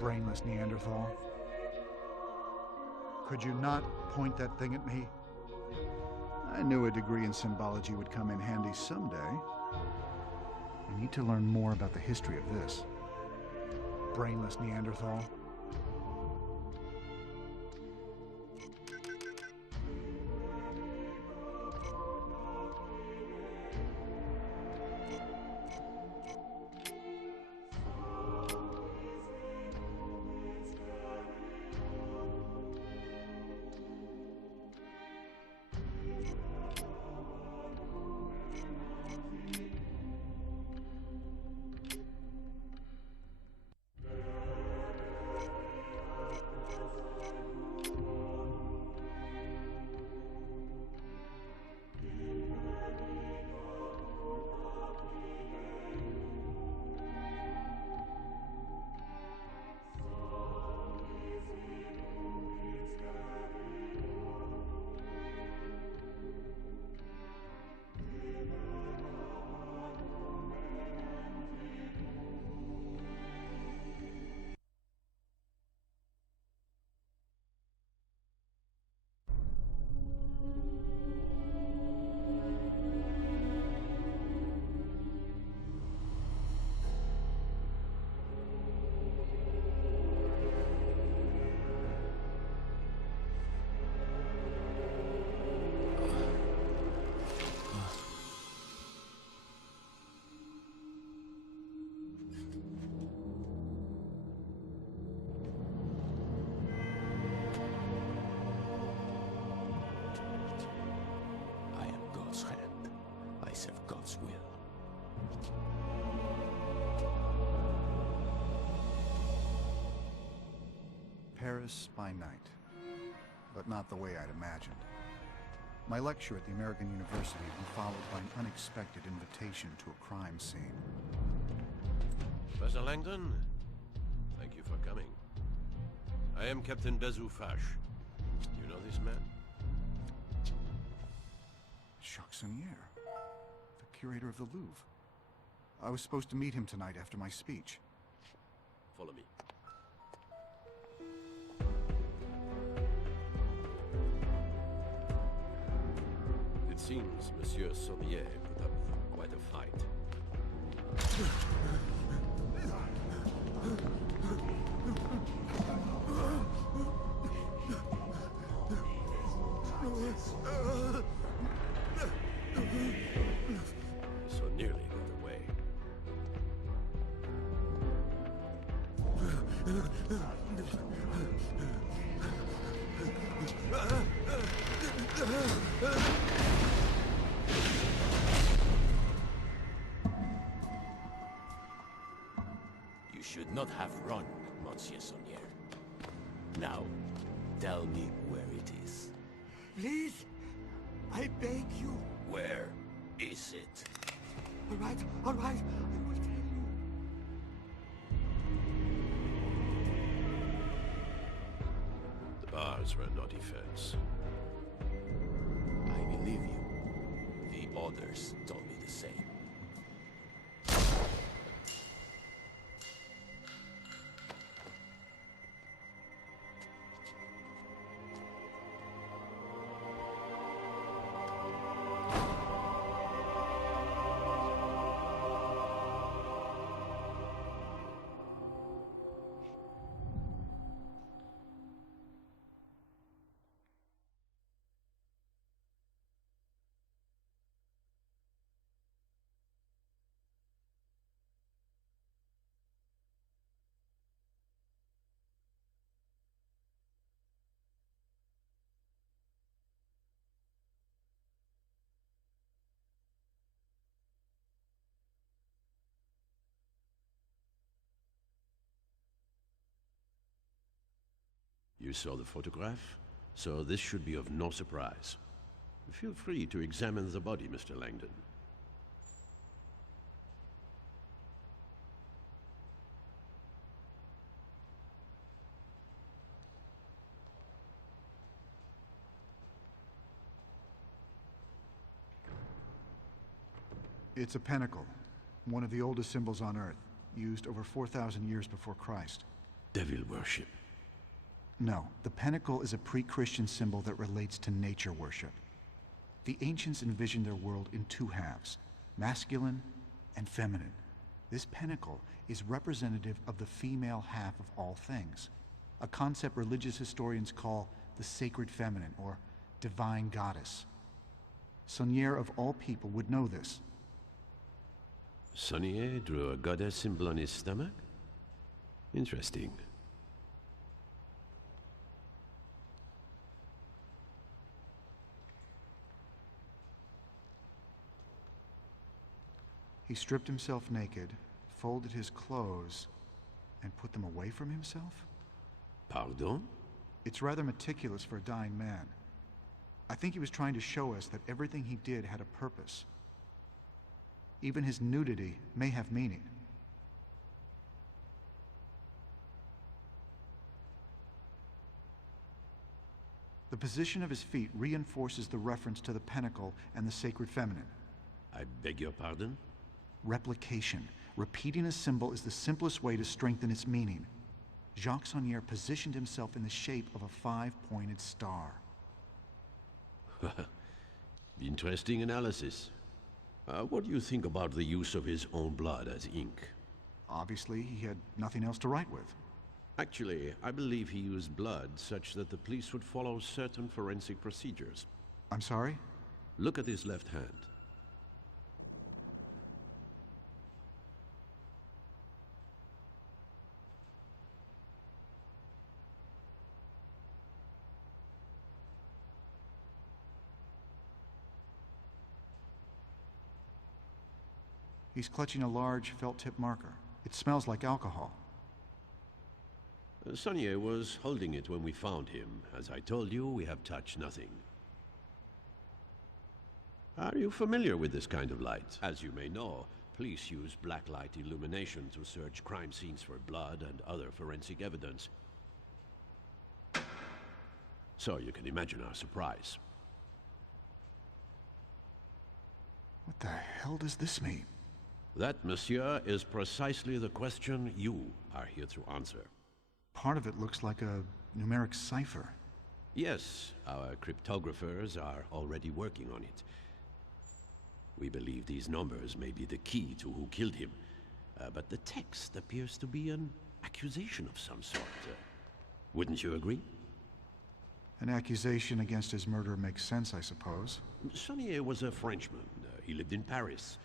brainless Neanderthal. Could you not point that thing at me? I knew a degree in symbology would come in handy someday. I need to learn more about the history of this. Brainless Neanderthal. God's will. Paris by night, but not the way I'd imagined. My lecture at the American University had been followed by an unexpected invitation to a crime scene. Professor Langdon, thank you for coming. I am Captain Bezoufache. You know this man? Chacsonnière, the curator of the Louvre. I was supposed to meet him tonight after my speech. Follow me. It seems Monsieur Saunier put up quite a fight. So nearly got away. You should not have run, Monsieur Saunier. Now, tell me where it is. Please, I beg you. Where is it? All right, I will tell you. The bars were no defense. I believe you. The others told me the same. You saw the photograph, so this should be of no surprise. Feel free to examine the body, Mr. Langdon. It's a pentacle, one of the oldest symbols on Earth, used over 4,000 years before Christ. Devil worship. No, the pentacle is a pre-Christian symbol that relates to nature worship. The ancients envisioned their world in two halves, masculine and feminine. This pentacle is representative of the female half of all things, a concept religious historians call the sacred feminine, or divine goddess. Saunier of all people would know this. Saunier drew a goddess symbol on his stomach? Interesting. He stripped himself naked, folded his clothes, and put them away from himself? Pardon? It's rather meticulous for a dying man. I think he was trying to show us that everything he did had a purpose. Even his nudity may have meaning. The position of his feet reinforces the reference to the pentacle and the sacred feminine. I beg your pardon? Replication. Repeating a symbol is the simplest way to strengthen its meaning. Jacques Saunier positioned himself in the shape of a five-pointed star. Interesting analysis. What do you think about the use of his own blood as ink? Obviously, he had nothing else to write with. Actually, I believe he used blood such that the police would follow certain forensic procedures. I'm sorry? Look at his left hand. He's clutching a large felt-tip marker. It smells like alcohol. Saunier was holding it when we found him. As I told you, we have touched nothing. Are you familiar with this kind of light? As you may know, police use blacklight illumination to search crime scenes for blood and other forensic evidence. So you can imagine our surprise. What the hell does this mean? That, monsieur, is precisely the question you are here to answer. Part of it looks like a numeric cipher. Yes, our cryptographers are already working on it. We believe these numbers may be the key to who killed him. But the text appears to be an accusation of some sort. Wouldn't you agree? An accusation against his murder makes sense, I suppose. Saunier was a Frenchman. He lived in Paris.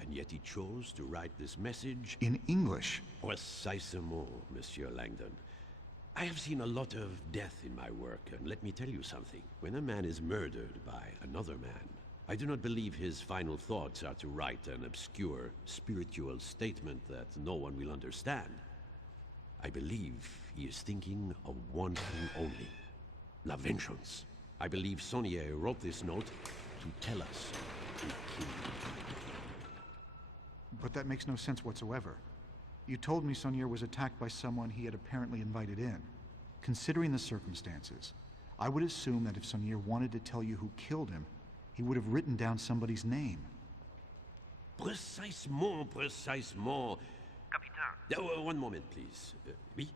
And yet he chose to write this message... in English? Précisément, Monsieur Langdon. I have seen a lot of death in my work, and let me tell you something. When a man is murdered by another man, I do not believe his final thoughts are to write an obscure spiritual statement that no one will understand. I believe he is thinking of one thing only. La vengeance. I believe Saunier wrote this note to tell us who killed him. But that makes no sense whatsoever. You told me Saunier was attacked by someone he had apparently invited in. Considering the circumstances, I would assume that if Saunier wanted to tell you who killed him, he would have written down somebody's name. Précisément, précisément. Capitaine. One moment, please. Oui?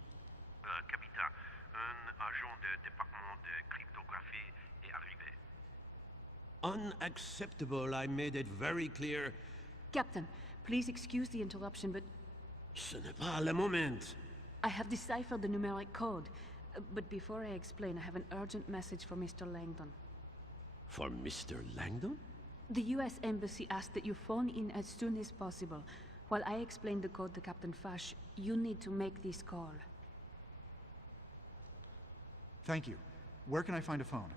Capitaine, un agent du département de cryptographie est arrivé. Unacceptable. I made it very clear. Captain, please excuse the interruption, but Ce n'est pas le moment. I have deciphered the numeric code. But before I explain, I have an urgent message for Mr. Langdon. For Mr. Langdon? The U.S. Embassy asked that you phone in as soon as possible. While I explain the code to Captain Fash, you need to make this call. Thank you. Where can I find a phone?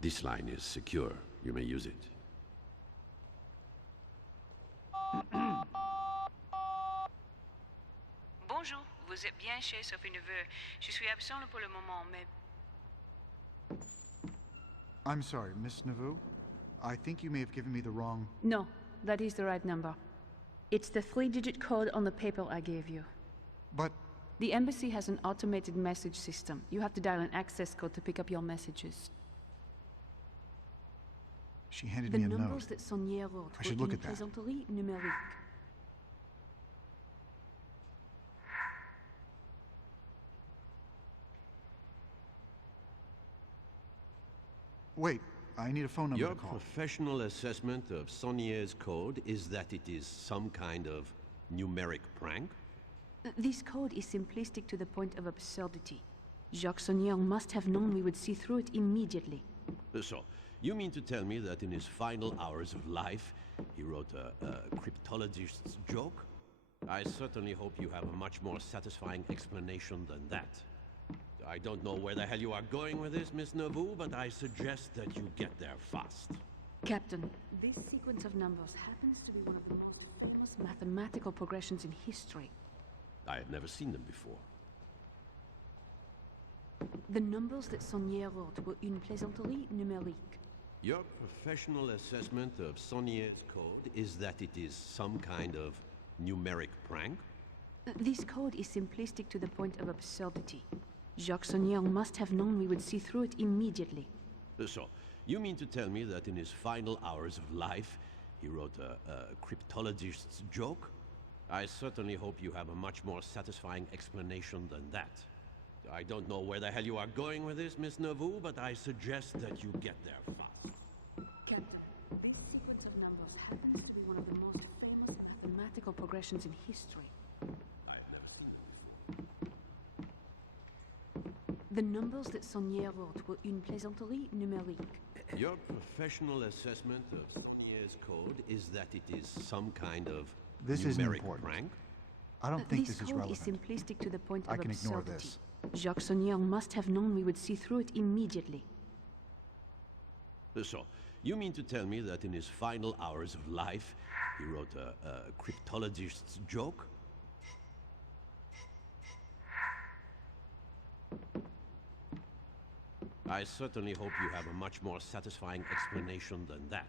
This line is secure. You may use it. Bonjour, vous êtes bien chez Sophie Neveu. Je suis absent pour le moment, mais... I'm sorry, Miss Nauvoo. I think you may have given me the wrong... No, that is the right number. It's the 3-digit code on the paper I gave you. But... The embassy has an automated message system. You have to dial an access code to pick up your messages. She handed The me a note. numbers that Saunier wrote I should were look in at that. plaisanterie numérique. Wait, I need a phone number Your to call. professional assessment of Saunier's code is that it is some kind of numeric prank? This code is simplistic to the point of absurdity. Jacques Saunier must have known we would see through it immediately. So, you mean to tell me that in his final hours of life, he wrote a cryptologist's joke? I certainly hope you have a much more satisfying explanation than that. I don't know where the hell you are going with this, Miss Nauvoo, but I suggest that you get there fast. Captain, this sequence of numbers happens to be one of the most famous mathematical progressions in history. I had never seen them before. The numbers that Saunier wrote were une plaisanterie numérique. Your professional assessment of Saunier's code is that it is some kind of numeric prank? This code is simplistic to the point of absurdity. Jacques Saunier must have known we would see through it immediately. So, you mean to tell me that in his final hours of life, he wrote a cryptologist's joke? I certainly hope you have a much more satisfying explanation than that. I don't know where the hell you are going with this, Miss Nauvoo, but I suggest that you get there fast. Captain, this sequence of numbers happens to be one of the most famous mathematical progressions in history. I've never seen them before. The numbers that Saunier wrote were une plaisanterie numérique. Your professional assessment of Saunier's code is that it is some kind of This isn't numeric important. prank? I don't think This this is code relevant. is simplistic to the point I of can ignore absurdity. this. Jacques Saunier must have known we would see through it immediately. So, you mean to tell me that in his final hours of life, he wrote a cryptologist's joke? I certainly hope you have a much more satisfying explanation than that.